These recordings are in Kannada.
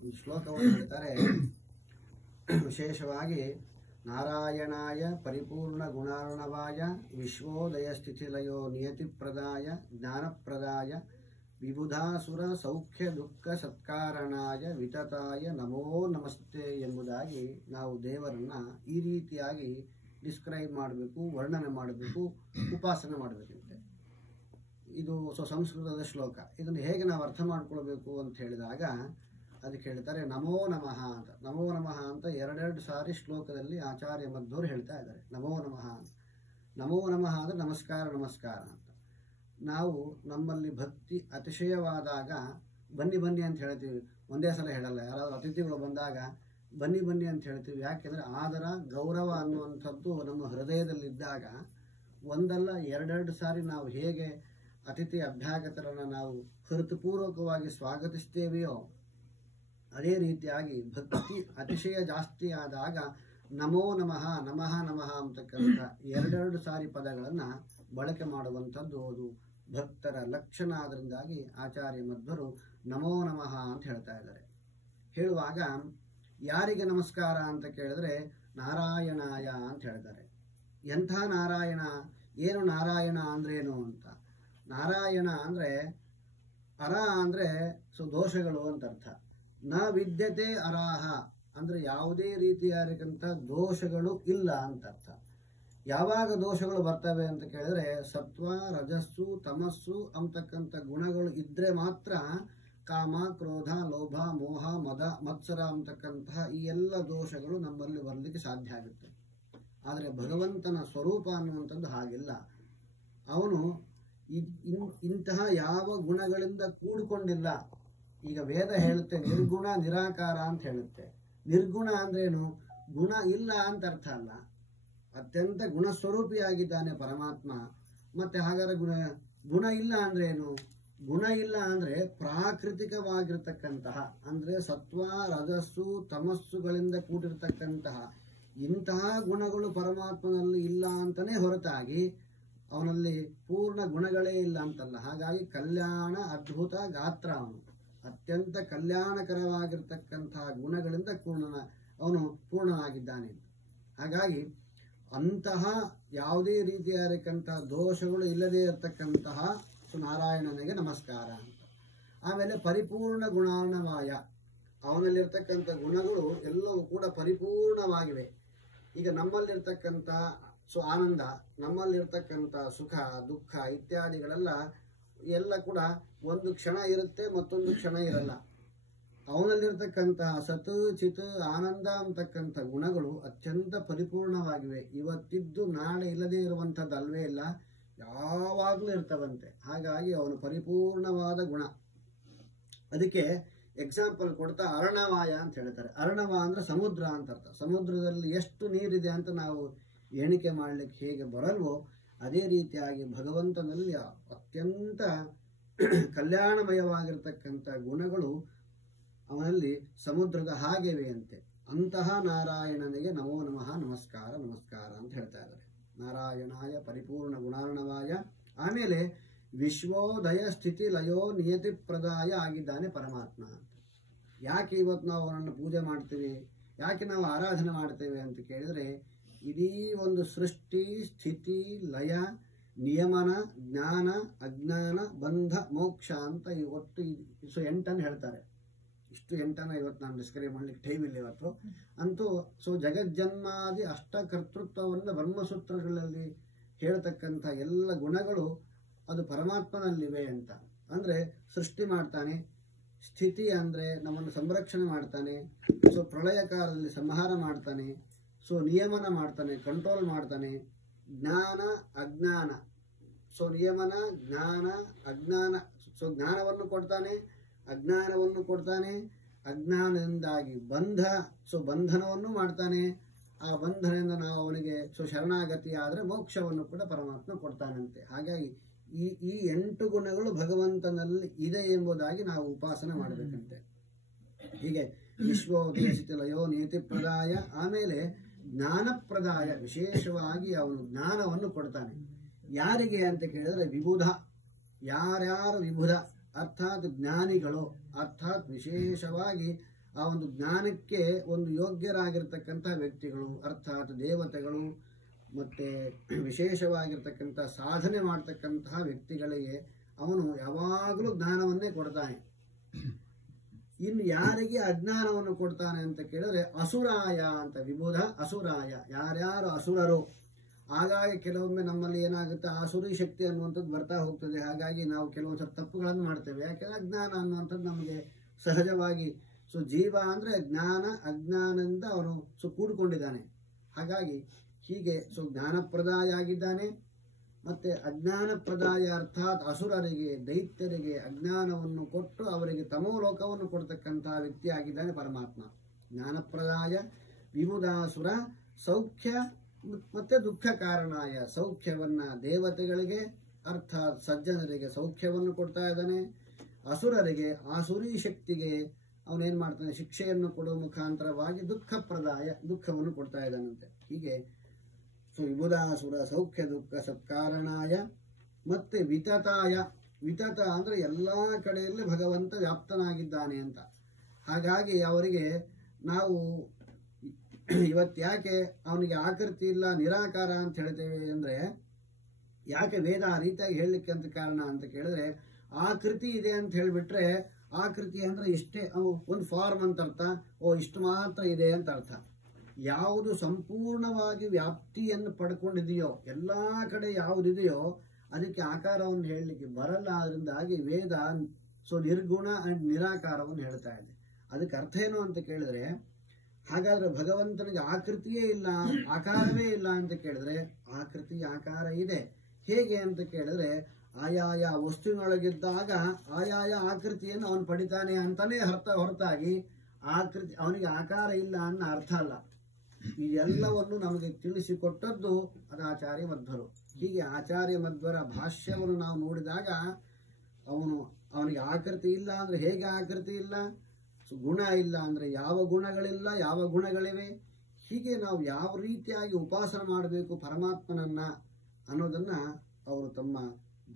ಈ ಶ್ಲೋಕವನ್ನು ಹೇಳ್ತಾರೆ. ವಿಶೇಷವಾಗಿ ನಾರಾಯಣಾಯ ಪರಿಪೂರ್ಣ ಗುಣಾರ್ಣವಾಯ ವಿಶ್ವೋದಯ ಸ್ಥಿತಿಲಯೋ ನಿಯತಿಪ್ರದಾಯ ಜ್ಞಾನಪ್ರದಾಯ ವಿಬುಧಾಸುರ ಸೌಖ್ಯ ದುಃಖ ಸತ್ಕಾರಣಾಯ ವಿತತಾಯ ನಮೋ ನಮಸ್ತೆ ಎಂಬುದಾಗಿ ನಾವು ದೇವರನ್ನ ಈ ರೀತಿಯಾಗಿ ಡಿಸ್ಕ್ರೈಬ್ ಮಾಡಬೇಕು, ವರ್ಣನೆ ಮಾಡಬೇಕು, ಉಪಾಸನೆ ಮಾಡಬೇಕಂತೆ. ಇದು ಸಂಸ್ಕೃತದ ಶ್ಲೋಕ. ಇದನ್ನು ಹೇಗೆ ನಾವು ಅರ್ಥ ಮಾಡ್ಕೊಳ್ಬೇಕು ಅಂತ ಹೇಳಿದಾಗ ಅದಕ್ಕೆ ಹೇಳ್ತಾರೆ ನಮೋ ನಮಃ ಅಂತ. ನಮೋ ನಮಃ ಅಂತ ಎರಡೆರಡು ಸಾರಿ ಶ್ಲೋಕದಲ್ಲಿ ಆಚಾರ್ಯ ಮಧ್ವರು ಹೇಳ್ತಾ ಇದ್ದಾರೆ. ನಮೋ ನಮಃ ಅಂತ. ನಮೋ ನಮಃ ಅಂದರೆ ನಮಸ್ಕಾರ ನಮಸ್ಕಾರ ಅಂತ. ನಾವು ನಮ್ಮಲ್ಲಿ ಭಕ್ತಿ ಅತಿಶಯವಾದಾಗ ಬನ್ನಿ ಬನ್ನಿ ಅಂತ ಹೇಳ್ತೀವಿ. ಒಂದೇ ಸಲ ಹೇಳಲ್ಲ. ಯಾರಾದರೂ ಅತಿಥಿಗಳು ಬಂದಾಗ ಬನ್ನಿ ಬನ್ನಿ ಅಂತ ಹೇಳ್ತೀವಿ. ಯಾಕೆಂದರೆ ಆದರ ಗೌರವ ಅನ್ನುವಂಥದ್ದು ನಮ್ಮ ಹೃದಯದಲ್ಲಿದ್ದಾಗ ಒಂದಲ್ಲ ಎರಡೆರಡು ಸಾರಿ ನಾವು ಹೇಗೆ ಅತಿಥಿ ಅಭ್ಯಾಗತರನ್ನು ನಾವು ಹೃತಪೂರ್ವಕವಾಗಿ ಸ್ವಾಗತಿಸ್ತೇವೆಯೋ ಅದೇ ರೀತಿಯಾಗಿ ಭಕ್ತಿ ಅತಿಶಯ ಜಾಸ್ತಿ ಆದಾಗ ನಮೋ ನಮಃ ನಮಃ ನಮಃ ಅಂತಕ್ಕಂಥ ಎರಡೆರಡು ಸಾರಿ ಪದಗಳನ್ನು ಬಳಕೆ ಮಾಡುವಂಥದ್ದು ಅದು ಭಕ್ತರ ಲಕ್ಷಣ. ಆದ್ದರಿಂದಾಗಿ ಆಚಾರ್ಯ ಮಧ್ವರು ನಮೋ ನಮಃ ಅಂತ ಹೇಳ್ತಾ ಇದ್ದಾರೆ. ಹೇಳುವಾಗ ಯಾರಿಗೆ ನಮಸ್ಕಾರ ಅಂತ ಕೇಳಿದ್ರೆ ನಾರಾಯಣಾಯ ಅಂತ ಹೇಳ್ತಾರೆ. ಎಂಥ ನಾರಾಯಣ, ಏನು ನಾರಾಯಣ ಅಂದ್ರೇನು ಅಂತ. ನಾರಾಯಣ ಅಂದರೆ ಅರ ಅಂದರೆ ದೋಷಗಳು ಅಂತ ಅರ್ಥ. ನ ವಿದ್ಯತೆ ಅರಾಹ ಅಂದರೆ ಯಾವುದೇ ರೀತಿಯಾಗಿರ್ತಕ್ಕಂಥ ದೋಷಗಳು ಇಲ್ಲ ಅಂತ ಅರ್ಥ. ಯಾವಾಗ ದೋಷಗಳು ಬರ್ತವೆ ಅಂತ ಕೇಳಿದ್ರೆ ಸತ್ವ ರಜಸ್ಸು ತಮಸ್ಸು ಅಂತಕ್ಕಂಥ ಗುಣಗಳು ಇದ್ರೆ ಮಾತ್ರ ಕಾಮ ಕ್ರೋಧ ಲೋಭ ಮೋಹ ಮದ ಮತ್ಸರ ಅಂತಕ್ಕಂತಹ ಈ ಎಲ್ಲ ದೋಷಗಳು ನಮ್ಮಲ್ಲಿ ಬರಲಿಕ್ಕೆ ಸಾಧ್ಯ ಆಗುತ್ತೆ. ಆದರೆ ಭಗವಂತನ ಸ್ವರೂಪ ಅನ್ನುವಂಥದ್ದು ಹಾಗಿಲ್ಲ. ಅವನು ಇಂತಹ ಯಾವ ಗುಣಗಳಿಂದ ಕೂಡಿಕೊಂಡಿಲ್ಲ. ಈಗ ವೇದ ಹೇಳುತ್ತೆ ನಿರ್ಗುಣ ನಿರಾಕಾರ ಅಂತ ಹೇಳುತ್ತೆ. ನಿರ್ಗುಣ ಅಂದ್ರೇನು? ಗುಣ ಇಲ್ಲ ಅಂತ ಅರ್ಥ ಅಲ್ಲ. ಅತ್ಯಂತ ಗುಣಸ್ವರೂಪಿಯಾಗಿದ್ದಾನೆ ಪರಮಾತ್ಮ. ಮತ್ತೆ ಹಾಗಾದ್ರೆ ಗುಣ ಇಲ್ಲ ಅಂದ್ರೇನು? ಗುಣ ಇಲ್ಲ ಅಂದ್ರೆ ಪ್ರಾಕೃತಿಕವಾಗಿರ್ತಕ್ಕಂತಹ ಅಂದ್ರೆ ಸತ್ವ ರಜಸ್ಸು ತಮಸ್ಸುಗಳಿಂದ ಕೂಡಿರ್ತಕ್ಕಂತಹ ಇಂತಹ ಗುಣಗಳು ಪರಮಾತ್ಮನಲ್ಲಿ ಇಲ್ಲ ಅಂತಾನೆ ಹೊರತಾಗಿ ಅವನಲ್ಲಿ ಪೂರ್ಣ ಗುಣಗಳೇ ಇಲ್ಲ ಅಂತಲ್ಲ. ಹಾಗಾಗಿ ಕಲ್ಯಾಣ ಅದ್ಭುತ ಗಾತ್ರ ಅವನು. ಅತ್ಯಂತ ಕಲ್ಯಾಣಕರವಾಗಿರ್ತಕ್ಕಂತಹ ಗುಣಗಳಿಂದ ಅವನು ಪೂರ್ಣನಾಗಿದ್ದಾನೆ. ಹಾಗಾಗಿ ಅಂತಹ ಯಾವುದೇ ರೀತಿಯಾಗಿರ್ತಕ್ಕಂತಹ ದೋಷಗಳು ಇಲ್ಲದೇ ಇರತಕ್ಕಂತಹ ನಾರಾಯಣನಿಗೆ ನಮಸ್ಕಾರ ಅಂತ. ಆಮೇಲೆ ಪರಿಪೂರ್ಣ ಗುಣಾರ್ಣವಾಯ, ಅವನಲ್ಲಿರ್ತಕ್ಕಂಥ ಗುಣಗಳು ಎಲ್ಲವೂ ಕೂಡ ಪರಿಪೂರ್ಣವಾಗಿವೆ. ಈಗ ನಮ್ಮಲ್ಲಿರ್ತಕ್ಕಂಥ ಆನಂದ, ನಮ್ಮಲ್ಲಿರ್ತಕ್ಕಂಥ ಸುಖ ದುಃಖ ಇತ್ಯಾದಿಗಳೆಲ್ಲ ಎಲ್ಲ ಕೂಡ ಒಂದು ಕ್ಷಣ ಇರುತ್ತೆ, ಮತ್ತೊಂದು ಕ್ಷಣ ಇರಲ್ಲ. ಅವನಲ್ಲಿರ್ತಕ್ಕಂತಹ ಸತ್ ಚಿತ್ ಆನಂದ ಅಂತಕ್ಕಂಥ ಗುಣಗಳು ಅತ್ಯಂತ ಪರಿಪೂರ್ಣವಾಗಿವೆ. ಇವತ್ತಿದ್ದು ನಾಳೆ ಇಲ್ಲದೆ ಇರುವಂಥದ್ದು ಅಲ್ವೇ ಇಲ್ಲ, ಯಾವಾಗಲೂ ಇರ್ತವಂತೆ. ಹಾಗಾಗಿ ಅವನು ಪರಿಪೂರ್ಣವಾದ ಗುಣ. ಅದಕ್ಕೆ ಎಕ್ಸಾಂಪಲ್ ಕೊಡ್ತಾ ಅರ್ಣವಾಯ ಅಂತ ಹೇಳ್ತಾರೆ. ಅರ್ಣವ ಅಂದ್ರೆ ಸಮುದ್ರ ಅಂತ ಅರ್ಥ. ಸಮುದ್ರದಲ್ಲಿ ಎಷ್ಟು ನೀರಿದೆ ಅಂತ ನಾವು ಎಣಿಕೆ ಮಾಡಲಿಕ್ಕೆ ಹೇಗೆ ಬರಲ್ವೋ ಅದೇ ರೀತಿಯಾಗಿ ಭಗವಂತನಲ್ಲಿ ಅತ್ಯಂತ ಕಲ್ಯಾಣಮಯವಾಗಿರ್ತಕ್ಕಂಥ ಗುಣಗಳು ಅವನಲ್ಲಿ ಸಮುದ್ರದ ಹಾಗೆವೆ ಅಂತೆ. ಅಂತಹ ನಾರಾಯಣನಿಗೆ ನಮೋ ನಮಃ ನಮಸ್ಕಾರ ನಮಸ್ಕಾರ ಅಂತ ಹೇಳ್ತಾ ಇದ್ದಾರೆ. ನಾರಾಯಣಾಯ ಪರಿಪೂರ್ಣ ಗುಣಾರ್ಣವಾಯ. ಆಮೇಲೆ ವಿಶ್ವೋದಯ ಸ್ಥಿತಿ ಲಯೋ ನಿಯತಿ ಪ್ರದಾಯ ಆಗಿದ್ದಾನೆ ಪರಮಾತ್ಮ ಅಂತ. ಯಾಕೆ ಇವತ್ತು ನಾವು ಅವನನ್ನು ಪೂಜೆ ಮಾಡ್ತೀವಿ, ಯಾಕೆ ನಾವು ಆರಾಧನೆ ಮಾಡ್ತೇವೆ ಅಂತ ಕೇಳಿದರೆ ಇಡೀ ಒಂದು ಸೃಷ್ಟಿ ಸ್ಥಿತಿ ಲಯ ನಿಯಮನ ಜ್ಞಾನ ಅಜ್ಞಾನ ಬಂಧ ಮೋಕ್ಷ ಅಂತ ಈ ಒಟ್ಟು 8 ಹೇಳ್ತಾರೆ. ಇಷ್ಟು 8 ಇವತ್ತು ನಾನು ಡಿಸ್ಕ್ರೈಬ್ ಮಾಡ್ಲಿಕ್ಕೆ ಟೈಮ್ ಇಲ್ಲ ಇವತ್ತು. ಅಂತೂ ಜಗಜ್ಜನ್ಮಾದಿ ಅಷ್ಟಕರ್ತೃತ್ವವನ್ನು ಬ್ರಹ್ಮಸೂತ್ರಗಳಲ್ಲಿ ಹೇಳ್ತಕ್ಕಂಥ ಎಲ್ಲ ಗುಣಗಳು ಅದು ಪರಮಾತ್ಮನಲ್ಲಿವೆ ಅಂತ. ಅಂದರೆ ಸೃಷ್ಟಿ ಮಾಡ್ತಾನೆ, ಸ್ಥಿತಿ ಅಂದರೆ ನಮ್ಮನ್ನು ಸಂರಕ್ಷಣೆ ಮಾಡ್ತಾನೆ, ಪ್ರಳಯ ಕಾಲದಲ್ಲಿ ಸಂಹಾರ ಮಾಡ್ತಾನೆ, ನಿಯಮನ ಮಾಡ್ತಾನೆ, ಕಂಟ್ರೋಲ್ ಮಾಡ್ತಾನೆ, ಜ್ಞಾನ ಅಜ್ಞಾನ ನಿಯಮನ ಜ್ಞಾನ ಅಜ್ಞಾನ ಜ್ಞಾನವನ್ನು ಕೊಡ್ತಾನೆ, ಅಜ್ಞಾನವನ್ನು ಕೊಡ್ತಾನೆ, ಅಜ್ಞಾನದಿಂದಾಗಿ ಬಂಧನವನ್ನು ಮಾಡ್ತಾನೆ. ಆ ಬಂಧನದಿಂದ ನಾವು ಅವನಿಗೆ ಶರಣಾಗತಿ ಆದರೆ ಮೋಕ್ಷವನ್ನು ಕೂಡ ಪರಮಾತ್ಮ ಕೊಡ್ತಾನಂತೆ. ಹಾಗಾಗಿ ಈ 8 ಗುಣಗಳು ಭಗವಂತನಲ್ಲಿ ಇದೆ ಎಂಬುದಾಗಿ ನಾವು ಉಪಾಸನೆ ಮಾಡಬೇಕಂತೆ. ಹೀಗೆ ವಿಶ್ವೋದಯ ಲಯೋ ನೀತಿ ಪ್ರದಾಯ. ಆಮೇಲೆ ಜ್ಞಾನಪ್ರದಾಯ, ವಿಶೇಷವಾಗಿ ಅವನು ಜ್ಞಾನವನ್ನು ಕೊಡ್ತಾನೆ. ಯಾರಿಗೆ ಅಂತ ಕೇಳಿದ್ರೆ ವಿಬುಧ, ಯಾರ್ಯಾರು ವಿಬುಧ ಅರ್ಥಾತ್ ಜ್ಞಾನಿಗಳು, ಅರ್ಥಾತ್ ವಿಶೇಷವಾಗಿ ಆ ಒಂದು ಜ್ಞಾನಕ್ಕೆ ಒಂದು ಯೋಗ್ಯರಾಗಿರ್ತಕ್ಕಂಥ ವ್ಯಕ್ತಿಗಳು, ಅರ್ಥಾತ್ ದೇವತೆಗಳು ಮತ್ತು ವಿಶೇಷವಾಗಿರ್ತಕ್ಕಂಥ ಸಾಧನೆ ಮಾಡ್ತಕ್ಕಂತಹ ವ್ಯಕ್ತಿಗಳಿಗೆ ಅವನು ಯಾವಾಗಲೂ ಜ್ಞಾನವನ್ನೇ ಕೊಡ್ತಾನೆ. ಇನ್ನು ಯಾರಿಗೆ ಅಜ್ಞಾನವನ್ನು ಕೊಡ್ತಾನೆ ಅಂತ ಕೇಳಿದ್ರೆ ಅಸುರಾಯ ಅಂತ, ವಿಬುಧ ಅಸುರಾಯ, ಯಾರ್ಯಾರು ಅಸುರರು. ಹಾಗಾಗಿ ಕೆಲವೊಮ್ಮೆ ನಮ್ಮಲ್ಲಿ ಏನಾಗುತ್ತೆ, ಆಸುರಿ ಶಕ್ತಿ ಅನ್ನುವಂಥದ್ದು ಬರ್ತಾ ಹೋಗ್ತದೆ. ಹಾಗಾಗಿ ನಾವು ಕೆಲವೊಂದು ಸಲ ತಪ್ಪುಗಳನ್ನು ಮಾಡ್ತೇವೆ. ಯಾಕೆಂದ್ರೆ ಅಜ್ಞಾನ ಅನ್ನುವಂಥದ್ದು ನಮಗೆ ಸಹಜವಾಗಿ, ಜೀವ ಅಂದರೆ ಜ್ಞಾನ, ಅಜ್ಞಾನದಿಂದ ಅವನು ಕೂಡಿಕೊಂಡಿದ್ದಾನೆ. ಹಾಗಾಗಿ ಹೀಗೆ ಜ್ಞಾನಪ್ರದಾಯ ಆಗಿದ್ದಾನೆ. ಮತ್ತು ಅಜ್ಞಾನಪ್ರದಾಯ ಅರ್ಥಾತ್ ಅಸುರರಿಗೆ, ದೈತ್ಯರಿಗೆ ಅಜ್ಞಾನವನ್ನು ಕೊಟ್ಟು ಅವರಿಗೆ ತಮೋಲೋಕವನ್ನು ಕೊಡ್ತಕ್ಕಂತಹ ವ್ಯಕ್ತಿ ಆಗಿದ್ದಾನೆ ಪರಮಾತ್ಮ. ಜ್ಞಾನಪ್ರದಾಯ ವಿಬುಧಾಸುರ ಸೌಖ್ಯ ಮತ್ತು ದುಃಖ ಕಾರಣಾಯ, ಸೌಖ್ಯವನ್ನ ದೇವತೆಗಳಿಗೆ ಅರ್ಥಾತ್ ಸಜ್ಜನರಿಗೆ ಸೌಖ್ಯವನ್ನು ಕೊಡ್ತಾ ಇದ್ದಾನೆ. ಅಸುರರಿಗೆ, ಆಸುರಿ ಶಕ್ತಿಗೆ ಅವನೇನು ಮಾಡ್ತಾನೆ, ಶಿಕ್ಷೆಯನ್ನು ಕೊಡುವ ಮುಖಾಂತರವಾಗಿ ದುಃಖಪ್ರದಾಯ, ದುಃಖವನ್ನು ಕೊಡ್ತಾ ಇದ್ದಾನಂತೆ. ಹೀಗೆ ವಿಬುಧಾಸುರ ಸೌಖ್ಯ ದುಃಖ ಸತ್ಕಾರಣಾಯ ಮತ್ತೆ ವಿತತಾಯ. ವಿತತ ಅಂದರೆ ಎಲ್ಲ ಕಡೆಯಲ್ಲಿ ಭಗವಂತ ವ್ಯಾಪ್ತನಾಗಿದ್ದಾನೆ ಅಂತ. ಹಾಗಾಗಿ ಅವರಿಗೆ ನಾವು ಇವತ್ತ್ಯಾಕೆ ಅವನಿಗೆ ಆಕೃತಿ ಇಲ್ಲ, ನಿರಾಕಾರ ಅಂತ ಹೇಳ್ತೇವೆ ಅಂದರೆ, ಯಾಕೆ ವೇದ ಆ ರೀತಿಯಾಗಿ ಹೇಳಲಿಕ್ಕೆ ಅಂತ ಕಾರಣ ಅಂತ ಕೇಳಿದ್ರೆ, ಆಕೃತಿ ಇದೆ ಅಂತ ಹೇಳಿಬಿಟ್ರೆ, ಆಕೃತಿ ಅಂದರೆ ಇಷ್ಟೇ, ಒಂದು ಫಾರ್ಮ್ ಅಂತ ಅರ್ಥ, ಇಷ್ಟು ಮಾತ್ರ ಇದೆ ಅಂತ ಅರ್ಥ. ಯಾವುದು ಸಂಪೂರ್ಣವಾಗಿ ವ್ಯಾಪ್ತಿಯನ್ನು ಪಡ್ಕೊಂಡಿದೆಯೋ, ಎಲ್ಲ ಕಡೆ ಯಾವುದಿದೆಯೋ ಅದಕ್ಕೆ ಆಕಾರವನ್ನು ಹೇಳಲಿಕ್ಕೆ ಬರಲ್ಲ. ಅದರಿಂದಾಗಿ ವೇದ ನಿರ್ಗುಣ ಅಂಡ್ ನಿರಾಕಾರವನ್ನು ಹೇಳ್ತಾ ಇದೆ. ಅದಕ್ಕೆ ಅರ್ಥ ಏನು ಅಂತ ಕೇಳಿದ್ರೆ, ಹಾಗಾದ್ರೆ ಭಗವಂತನಿಗೆ ಆಕೃತಿಯೇ ಇಲ್ಲ, ಆಕಾರವೇ ಇಲ್ಲ ಅಂತ ಕೇಳಿದ್ರೆ, ಆಕೃತಿ ಆಕಾರ ಇದೆ. ಹೇಗೆ ಅಂತ ಕೇಳಿದ್ರೆ, ಆಯಾಯ ವಸ್ತುವಿನೊಳಗಿದ್ದಾಗ ಆಯಾಯ ಆಕೃತಿಯನ್ನು ಅವನು ಪಡಿತಾನೆ ಅಂತಾನೆ ಅರ್ಥ, ಹೊರತಾಗಿ ಆಕೃತಿ ಅವನಿಗೆ ಆಕಾರ ಇಲ್ಲ ಅನ್ನೋ ಅರ್ಥ ಅಲ್ಲ. ಇದೆಲ್ಲವನ್ನು ನಮಗೆ ತಿಳಿಸಿಕೊಟ್ಟದ್ದು ಅದು ಆಚಾರ್ಯ ಮಧ್ವರು. ಹೀಗೆ ಆಚಾರ್ಯ ಮಧ್ವರ ಭಾಷ್ಯವನ್ನು ನಾವು ನೋಡಿದಾಗ ಅವನಿಗೆ ಆಕೃತಿ ಇಲ್ಲ ಅಂದ್ರೆ ಹೇಗೆ ಆಕೃತಿ ಇಲ್ಲ, ಗುಣ ಇಲ್ಲ ಅಂದ್ರೆ ಯಾವ ಗುಣಗಳಿಲ್ಲ, ಯಾವ ಗುಣಗಳಿವೆ, ಹೀಗೆ ನಾವು ಯಾವ ರೀತಿಯಾಗಿ ಉಪಾಸನೆ ಮಾಡಬೇಕು ಪರಮಾತ್ಮನನ್ನ ಅನ್ನೋದನ್ನ ಅವರು ತಮ್ಮ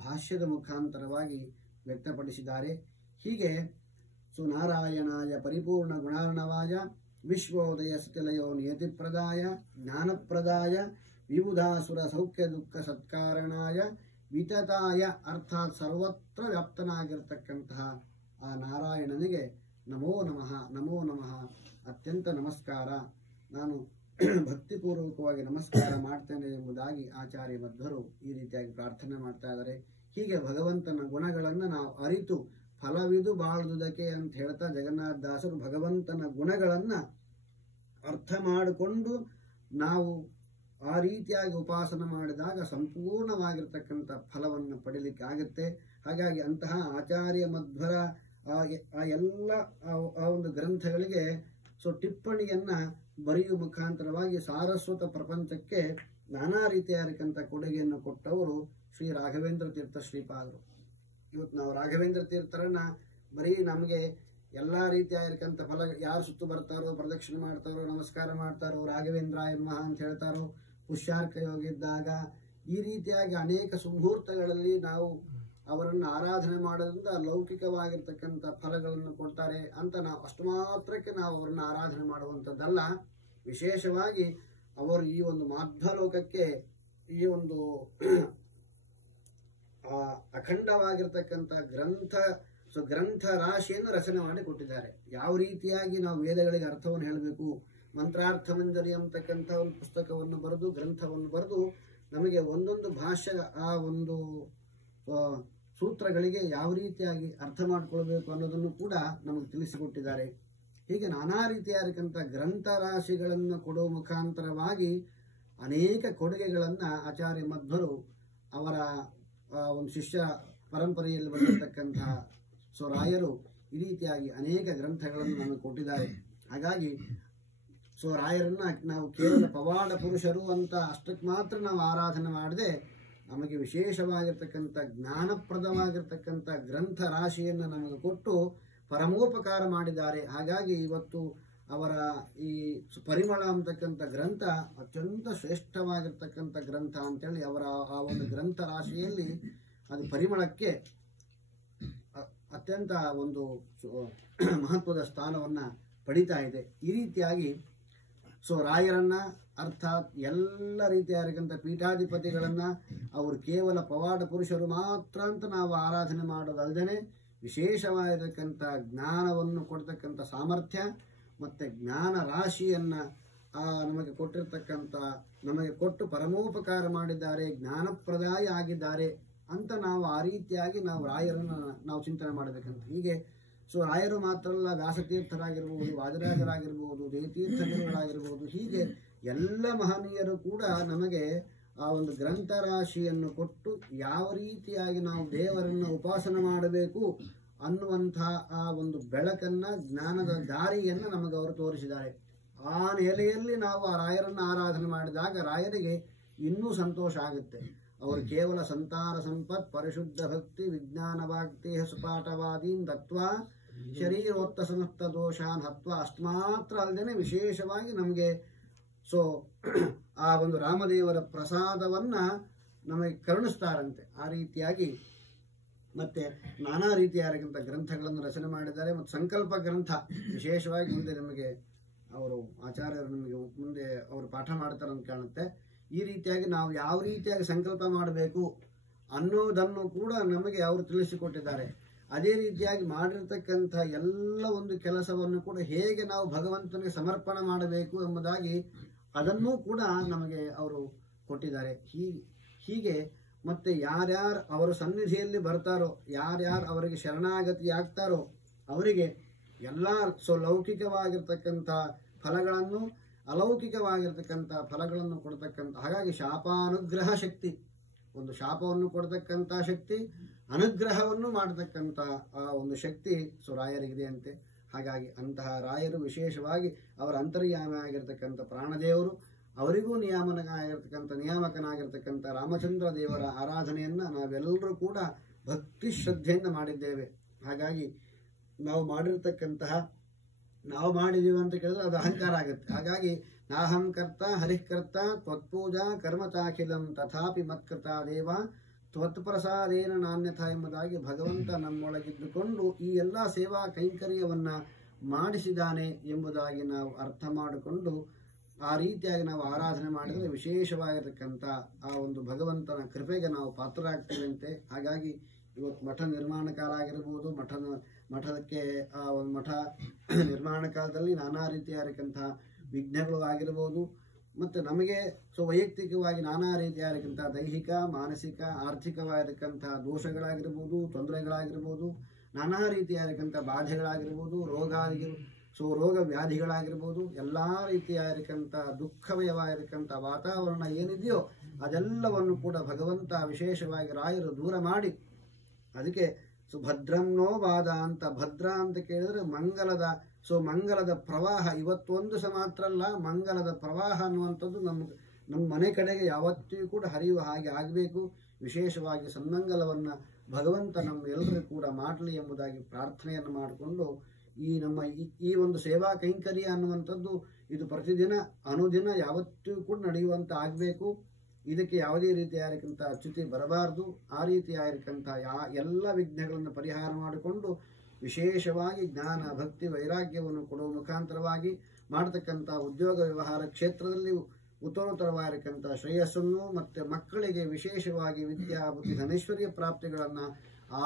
ಭಾಷ್ಯದ ಮುಖಾಂತರವಾಗಿ ವ್ಯಕ್ತಪಡಿಸಿದ್ದಾರೆ. ಹೀಗೆ ನಾರಾಯಣಾಯ ಪರಿಪೂರ್ಣ ಗುಣಾರ್ಣವಾಯ ವಿಶ್ವೋದಯ ಸ್ಥಿತಿಲಯೋ ನಿಯತಿಪ್ರದಾಯ ಜ್ಞಾನಪ್ರದಾಯ ವಿಬುಧಾಸುರ ಸೌಖ್ಯ ದುಃಖ ಸತ್ಕಾರಣಾಯ ವಿತತಾಯ ಅರ್ಥಾತ್ ಸರ್ವತ್ರ ವ್ಯಾಪ್ತನಾಗಿರ್ತಕ್ಕಂತಹ ಆ ನಾರಾಯಣನಿಗೆ ನಮೋ ನಮಃ, ನಮೋ ನಮಃ, ಅತ್ಯಂತ ನಮಸ್ಕಾರ. ನಾನು ಭಕ್ತಿಪೂರ್ವಕವಾಗಿ ನಮಸ್ಕಾರ ಮಾಡ್ತೇನೆ ಎಂಬುದಾಗಿ ಆಚಾರ್ಯ ಮಧ್ವರು ಈ ರೀತಿಯಾಗಿ ಪ್ರಾರ್ಥನೆ ಮಾಡ್ತಾ ಇದ್ದಾರೆ. ಹೀಗೆ ಭಗವಂತನ ಗುಣಗಳನ್ನು ನಾವು ಅರಿತು ಫಲವಿದು ಬಾಳುವುದಕ್ಕೆ ಅಂತ ಹೇಳ್ತಾ ಜಗನ್ನಾಥದಾಸರು ಭಗವಂತನ ಗುಣಗಳನ್ನು ಅರ್ಥ ಮಾಡಿಕೊಂಡು ನಾವು ಆ ರೀತಿಯಾಗಿ ಉಪಾಸನೆ ಮಾಡಿದಾಗ ಸಂಪೂರ್ಣವಾಗಿರ್ತಕ್ಕಂಥ ಫಲವನ್ನು ಪಡೀಲಿಕ್ಕೆ ಆಗುತ್ತೆ. ಹಾಗಾಗಿ ಅಂತಹ ಆಚಾರ್ಯ ಮಧ್ವರ ಆ ಎಲ್ಲ ಆ ಒಂದು ಗ್ರಂಥಗಳಿಗೆ ಟಿಪ್ಪಣಿಯನ್ನ ಬರೆಯುವ ಮುಖಾಂತರವಾಗಿ ಸಾರಸ್ವತ ಪ್ರಪಂಚಕ್ಕೆ ನಾನಾ ರೀತಿಯಾಗಿರ್ತಕ್ಕಂಥ ಕೊಡುಗೆಯನ್ನು ಕೊಟ್ಟವರು ಶ್ರೀ ರಾಘವೇಂದ್ರ ತೀರ್ಥ ಶ್ರೀಪಾದರು. ಇವತ್ತು ನಾವು ರಾಘವೇಂದ್ರ ತೀರ್ಥರನ್ನ ಬರೀ ನಮಗೆ ಎಲ್ಲ ರೀತಿಯಾಗಿರ್ತಕ್ಕಂಥ ಫಲ, ಯಾರು ಸುತ್ತು ಬರ್ತಾರೋ, ಪ್ರದಕ್ಷಿಣೆ ಮಾಡ್ತಾರೋ, ನಮಸ್ಕಾರ ಮಾಡ್ತಾರೋ, ರಾಘವೇಂದ್ರಾಯ ನಮಃ ಅಂತ ಹೇಳ್ತಾರೋ, ಪುಷ್ಯಾರ್ಕ ಯೋಗ ಇದ್ದಾಗ ಈ ರೀತಿಯಾಗಿ ಅನೇಕ ಸುಮುಹೂರ್ತಗಳಲ್ಲಿ ನಾವು ಅವರನ್ನು ಆರಾಧನೆ ಮಾಡೋದ್ರಿಂದ ಲೌಕಿಕವಾಗಿರ್ತಕ್ಕಂಥ ಫಲಗಳನ್ನು ಕೊಡ್ತಾರೆ ಅಂತ ನಾವು ಅಷ್ಟು ಮಾತ್ರಕ್ಕೆ ನಾವು ಅವರನ್ನು ಆರಾಧನೆ ಮಾಡುವಂಥದ್ದಲ್ಲ. ವಿಶೇಷವಾಗಿ ಅವರು ಈ ಒಂದು ಮಾಧ್ವಲೋಕಕ್ಕೆ ಈ ಒಂದು ಅಖಂಡವಾಗಿರ್ತಕ್ಕಂಥ ಗ್ರಂಥ ರಾಶಿಯನ್ನು ರಚನೆ ಮಾಡಿ ಕೊಟ್ಟಿದ್ದಾರೆ. ಯಾವ ರೀತಿಯಾಗಿ ನಾವು ವೇದಗಳಿಗೆ ಅರ್ಥವನ್ನು ಹೇಳಬೇಕು, ಮಂತ್ರಾರ್ಥ ಮಂಜರಿ ಅಂತಕ್ಕಂಥ ಒಂದು ಪುಸ್ತಕವನ್ನು ಬರೆದು, ಗ್ರಂಥವನ್ನು ಬರೆದು ನಮಗೆ ಒಂದೊಂದು ಭಾಷೆ ಆ ಒಂದು ಸೂತ್ರಗಳಿಗೆ ಯಾವ ರೀತಿಯಾಗಿ ಅರ್ಥ ಮಾಡಿಕೊಳ್ಬೇಕು ಅನ್ನೋದನ್ನು ಕೂಡ ನಮಗೆ ತಿಳಿಸಿಕೊಟ್ಟಿದ್ದಾರೆ. ಹೀಗೆ ನಾನಾ ರೀತಿಯಾಗಿರ್ತಕ್ಕಂಥ ಗ್ರಂಥ ರಾಶಿಗಳನ್ನು ಕೊಡುವ ಮುಖಾಂತರವಾಗಿ ಅನೇಕ ಕೊಡುಗೆಗಳನ್ನು ಆಚಾರ್ಯ ಮಧ್ವರು ಅವರ ಒಂದು ಶಿಷ್ಯ ಪರಂಪರೆಯಲ್ಲಿ ಬಂದಿರತಕ್ಕಂಥ ರಾಯರು ಈ ರೀತಿಯಾಗಿ ಅನೇಕ ಗ್ರಂಥಗಳನ್ನು ನಮಗೆ ಕೊಟ್ಟಿದ್ದಾರೆ. ಹಾಗಾಗಿ ರಾಯರನ್ನ ನಾವು ಕೇವಲ ಪವಾಡ ಪುರುಷರು ಅಂತ ಅಷ್ಟಕ್ಕೆ ಮಾತ್ರ ನಾವು ಆರಾಧನೆ ಮಾಡದೆ, ನಮಗೆ ವಿಶೇಷವಾಗಿರ್ತಕ್ಕಂಥ ಜ್ಞಾನಪ್ರದವಾಗಿರ್ತಕ್ಕಂಥ ಗ್ರಂಥ ರಾಶಿಯನ್ನು ನಮಗೆ ಕೊಟ್ಟು ಪರಮೋಪಕಾರ ಮಾಡಿದ್ದಾರೆ. ಹಾಗಾಗಿ ಇವತ್ತು ಅವರ ಈ ಪರಿಮಳ ಅಂತಕ್ಕಂಥ ಗ್ರಂಥ ಅತ್ಯಂತ ಶ್ರೇಷ್ಠವಾಗಿರ್ತಕ್ಕಂಥ ಗ್ರಂಥ ಅಂತೇಳಿ ಅವರ ಆ ಒಂದು ಗ್ರಂಥ ರಾಶಿಯಲ್ಲಿ ಅದು ಪರಿಮಳಕ್ಕೆ ಅತ್ಯಂತ ಒಂದು ಮಹತ್ವದ ಸ್ಥಾನವನ್ನು ಪಡಿತಾ ಇದೆ. ಈ ರೀತಿಯಾಗಿ ಸೊ ರಾಯರನ್ನ ಅರ್ಥಾತ್ ಎಲ್ಲ ರೀತಿಯಾಗಿರ್ತಕ್ಕಂಥ ಪೀಠಾಧಿಪತಿಗಳನ್ನ ಅವರು ಕೇವಲ ಪವಾಡ ಪುರುಷರು ಮಾತ್ರ ಅಂತ ನಾವು ಆರಾಧನೆ ಮಾಡೋದಲ್ಲದೆ ವಿಶೇಷವಾಗಿರತಕ್ಕಂಥ ಜ್ಞಾನವನ್ನು ಕೊಡ್ತಕ್ಕಂಥ ಸಾಮರ್ಥ್ಯ ಮತ್ತು ಜ್ಞಾನ ರಾಶಿಯನ್ನ ನಮಗೆ ಕೊಟ್ಟಿರ್ತಕ್ಕಂಥ, ನಮಗೆ ಕೊಟ್ಟು ಪರಮೋಪಕಾರ ಮಾಡಿದ್ದಾರೆ, ಜ್ಞಾನಪ್ರದಾಯ ಆಗಿದ್ದಾರೆ ಅಂತ ನಾವು ಆ ರೀತಿಯಾಗಿ ನಾವು ರಾಯರನ್ನು ನಾವು ಚಿಂತನೆ ಮಾಡಬೇಕಂತ. ಹೀಗೆ ಸೊ ರಾಯರು ಮಾತ್ರ ಅಲ್ಲ, ವ್ಯಾಸತೀರ್ಥರಾಗಿರ್ಬೋದು, ವಾದಿರಾಜರಾಗಿರ್ಬೋದು, ದೇವತೀರ್ಥಗಳಾಗಿರ್ಬೋದು, ಹೀಗೆ ಎಲ್ಲ ಮಹನೀಯರು ಕೂಡ ನಮಗೆ ಆ ಒಂದು ಗ್ರಂಥ ರಾಶಿಯನ್ನು ಕೊಟ್ಟು ಯಾವ ರೀತಿಯಾಗಿ ನಾವು ದೇವರನ್ನು ಉಪಾಸನೆ ಮಾಡಬೇಕು ಅನ್ನುವಂತಹ ಆ ಒಂದು ಬೆಳಕನ್ನ, ಜ್ಞಾನದ ದಾರಿಯನ್ನು ನಮಗೆ ಅವರು ತೋರಿಸಿದ್ದಾರೆ. ಆ ನೆಲೆಯಲ್ಲಿ ನಾವು ಆ ರಾಯರನ್ನು ಆರಾಧನೆ ಮಾಡಿದಾಗ ರಾಯರಿಗೆ ಇನ್ನೂ ಸಂತೋಷ ಆಗುತ್ತೆ. ಅವರು ಕೇವಲ ಸಂತಾನ ಸಂಪತ್ ಪರಿಶುದ್ಧ ಭಕ್ತಿ ವಿಜ್ಞಾನ ವಾಗ್ದೇಹ ಸುಪಾಠವಾದೀನ್ ದತ್ವಾ ಶರೀರೋತ್ತ ಸಮಸ್ತ ದೋಷಾನ್ ಹತ್ವ ಅಷ್ಟಮಾತ್ರ ಅಲ್ಲದೆ ವಿಶೇಷವಾಗಿ ನಮಗೆ ಸೊ ಆ ಒಂದು ರಾಮದೇವರ ಪ್ರಸಾದವನ್ನ ನಮಗೆ ಕರುಣಿಸ್ತಾರಂತೆ. ಆ ರೀತಿಯಾಗಿ ಮತ್ತೆ ನಾನಾ ರೀತಿಯಾದಂಥ ಗ್ರಂಥಗಳನ್ನು ರಚನೆ ಮಾಡಿದ್ದಾರೆ. ಮತ್ತು ಸಂಕಲ್ಪ ಗ್ರಂಥ ವಿಶೇಷವಾಗಿ ಮುಂದೆ ನಮಗೆ ಅವರು ಆಚಾರ್ಯರು ನಮಗೆ ಮುಂದೆ ಅವರು ಪಾಠ ಮಾಡ್ತಾರೆ ಅಂತ ಕಾಣುತ್ತೆ. ಈ ರೀತಿಯಾಗಿ ನಾವು ಯಾವ ರೀತಿಯಾಗಿ ಸಂಕಲ್ಪ ಮಾಡಬೇಕು ಅನ್ನೋದನ್ನು ಕೂಡ ನಮಗೆ ಅವರು ತಿಳಿಸಿಕೊಟ್ಟಿದ್ದಾರೆ. ಅದೇ ರೀತಿಯಾಗಿ ಮಾಡಿರ್ತಕ್ಕಂಥ ಎಲ್ಲ ಒಂದು ಕೆಲಸವನ್ನು ಕೂಡ ಹೇಗೆ ನಾವು ಭಗವಂತನಿಗೆ ಸಮರ್ಪಣೆ ಮಾಡಬೇಕು ಎಂಬುದಾಗಿ ಅದನ್ನೂ ಕೂಡ ನಮಗೆ ಅವರು ಕೊಟ್ಟಿದ್ದಾರೆ. ಹೀಗೆ ಮತ್ತೆ ಯಾರ್ಯಾರು ಅವರ ಸನ್ನಿಧಿಯಲ್ಲಿ ಬರ್ತಾರೋ, ಯಾರ್ಯಾರು ಅವರಿಗೆ ಶರಣಾಗತಿ ಆಗ್ತಾರೋ ಅವರಿಗೆ ಎಲ್ಲ ಲೌಕಿಕವಾಗಿರ್ತಕ್ಕಂಥ ಫಲಗಳನ್ನು ಅಲೌಕಿಕವಾಗಿರ್ತಕ್ಕಂಥ ಫಲಗಳನ್ನು ಕೊಡ್ತಕ್ಕಂಥ, ಹಾಗಾಗಿ ಶಾಪಾನುಗ್ರಹ ಶಕ್ತಿ, ಒಂದು ಶಾಪವನ್ನು ಕೊಡ್ತಕ್ಕಂಥ ಶಕ್ತಿ, ಅನುಗ್ರಹವನ್ನು ಮಾಡತಕ್ಕಂಥ ಆ ಒಂದು ಶಕ್ತಿ ರಾಯರಿಗಿದೆ ಅಂತೆ. ಹಾಗಾಗಿ ಅಂತಹ ರಾಯರು ವಿಶೇಷವಾಗಿ ಅವರ ಅಂತರ್ಯಾಮಿ ಆಗಿರ್ತಕ್ಕಂಥ ಪ್ರಾಣದೇವರು, ಅವರಿಗೂ ನಿಯಾಮಕನಾಗಿರ್ತಕ್ಕಂಥ ರಾಮಚಂದ್ರ ದೇವರ ಆರಾಧನೆಯನ್ನ ನಾವೆಲ್ಲರೂ ಕೂಡ ಭಕ್ತಿ ಶ್ರದ್ಧೆಯಿಂದ ಮಾಡಿದ್ದೇವೆ. ಹಾಗಾಗಿ ನಾವು ಮಾಡಿದೀವಿ ಅಂತ ಕೇಳಿದ್ರೆ ಅದು ಅಹಂಕಾರ ಆಗುತ್ತೆ. ಹಾಗಾಗಿ ನಾಹಂ ಕರ್ತ ಹರಿಃಕರ್ತ ತ್ವತ್ಪೂಜಾ ಕರ್ಮಚಾಖಿಲಂ ತಥಾಪಿ ಮತ್ಕೃತ ದೇವ ತ್ವತ್ಪ್ರಸಾದೇನ ನಾಣ್ಯಥ ಎಂಬುದಾಗಿ ಭಗವಂತ ನಮ್ಮೊಳಗಿದ್ದುಕೊಂಡು ಈ ಎಲ್ಲ ಸೇವಾ ಕೈಂಕರ್ಯವನ್ನ ಮಾಡಿಸಿದ್ದಾನೆ ಎಂಬುದಾಗಿ ನಾವು ಅರ್ಥ ಮಾಡಿಕೊಂಡು ಆ ರೀತಿಯಾಗಿ ನಾವು ಆರಾಧನೆ ಮಾಡಿದರೆ ವಿಶೇಷವಾಗಿರತಕ್ಕಂಥ ಆ ಒಂದು ಭಗವಂತನ ಕೃಪೆಗೆ ನಾವು ಪಾತ್ರರಾಗ್ತೇವಂತೆ. ಹಾಗಾಗಿ ಇವತ್ತು ಮಠ ನಿರ್ಮಾಣ ಕಾಲ ಆಗಿರ್ಬೋದು, ಮಠಕ್ಕೆ ಆ ಒಂದು ಮಠ ನಿರ್ಮಾಣ ಕಾಲದಲ್ಲಿ ನಾನಾ ರೀತಿಯಾಗಿರತಕ್ಕಂತಹ ವಿಘ್ನಗಳು ಆಗಿರ್ಬೋದು, ಮತ್ತು ನಮಗೆ ವೈಯಕ್ತಿಕವಾಗಿ ನಾನಾ ರೀತಿಯಾಗಿರತಕ್ಕಂಥ ದೈಹಿಕ ಮಾನಸಿಕ ಆರ್ಥಿಕವಾಗಿರತಕ್ಕಂಥ ದೋಷಗಳಾಗಿರ್ಬೋದು, ತೊಂದರೆಗಳಾಗಿರ್ಬೋದು, ನಾನಾ ರೀತಿಯಾಗಿರತಕ್ಕಂಥ ಬಾಧೆಗಳಾಗಿರ್ಬೋದು, ರೋಗ ವ್ಯಾಧಿಗಳಾಗಿರ್ಬೋದು, ಎಲ್ಲ ರೀತಿಯಾಗಿರತಕ್ಕಂಥ ದುಃಖಮಯವಾಗಿರತಕ್ಕಂಥ ವಾತಾವರಣ ಏನಿದೆಯೋ ಅದೆಲ್ಲವನ್ನು ಕೂಡ ಭಗವಂತ ವಿಶೇಷವಾಗಿ ರಾಯರು ದೂರ ಮಾಡಿ, ಅದಕ್ಕೆ ಭದ್ರಂನೋ ವಾದ ಅಂತ, ಭದ್ರ ಅಂತ ಕೇಳಿದ್ರೆ ಮಂಗಲದ ಪ್ರವಾಹ ಇವತ್ತೊಂದು ದಿವಸ ಮಾತ್ರ ಅಲ್ಲ, ಮಂಗಲದ ಪ್ರವಾಹ ಅನ್ನುವಂಥದ್ದು ನಮ್ಮ ಮನೆ ಕಡೆಗೆ ಯಾವತ್ತಿಗೂ ಕೂಡ ಹರಿಯುವ ಹಾಗೆ ಆಗಬೇಕು. ವಿಶೇಷವಾಗಿ ಸನ್ಮಂಗಲವನ್ನ ಭಗವಂತ ನಮ್ಮೆಲ್ಲರೂ ಕೂಡ ಮಾಡಲಿ ಎಂಬುದಾಗಿ ಪ್ರಾರ್ಥನೆಯನ್ನು ಮಾಡಿಕೊಂಡು ಈ ಒಂದು ಸೇವಾ ಕೈಂಕರ್ಯ ಅನ್ನುವಂಥದ್ದು ಇದು ಪ್ರತಿದಿನ ಅನುದಿನ ಯಾವತ್ತೂ ಕೂಡ ನಡೆಯುವಂತ ಆಗಬೇಕು. ಇದಕ್ಕೆ ಯಾವುದೇ ರೀತಿಯಾಗಿರತಕ್ಕಂಥ ಅಚ್ಯುತಿ ಬರಬಾರದು. ಆ ರೀತಿಯಾಗಿರತಕ್ಕಂಥ ಎಲ್ಲ ವಿಘ್ನಗಳನ್ನು ಪರಿಹಾರ ಮಾಡಿಕೊಂಡು ವಿಶೇಷವಾಗಿ ಜ್ಞಾನ ಭಕ್ತಿ ವೈರಾಗ್ಯವನ್ನು ಕೊಡುವ ಮುಖಾಂತರವಾಗಿ ಮಾಡತಕ್ಕಂಥ ಉದ್ಯೋಗ ವ್ಯವಹಾರ ಕ್ಷೇತ್ರದಲ್ಲಿ ಉತ್ತರೋತ್ತರವಾಗಿರತಕ್ಕಂಥ ಶ್ರೇಯಸ್ಸನ್ನು ಮತ್ತು ಮಕ್ಕಳಿಗೆ ವಿಶೇಷವಾಗಿ ವಿದ್ಯಾ ಬುದ್ಧಿ ಧನೈಶ್ವರ್ಯ ಪ್ರಾಪ್ತಿಗಳನ್ನು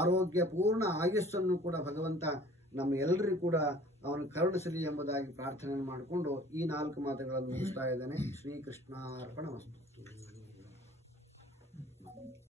ಆರೋಗ್ಯಪೂರ್ಣ ಆಯುಸ್ಸನ್ನು ಕೂಡ ಭಗವಂತ ನಮ್ಮ ಎಲ್ಲರಿಗೂ ಕೂಡ ಅವನು ಕರುಣಿಸಲಿ ಎಂಬುದಾಗಿ ಪ್ರಾರ್ಥನೆಯನ್ನು ಮಾಡಿಕೊಂಡು ಈ 4 ಮಾತುಗಳನ್ನು ಮುಗಿಸ್ತಾ ಇದ್ದೇನೆ. ಶ್ರೀಕೃಷ್ಣಾರ್ಪಣಮಸ್ತು.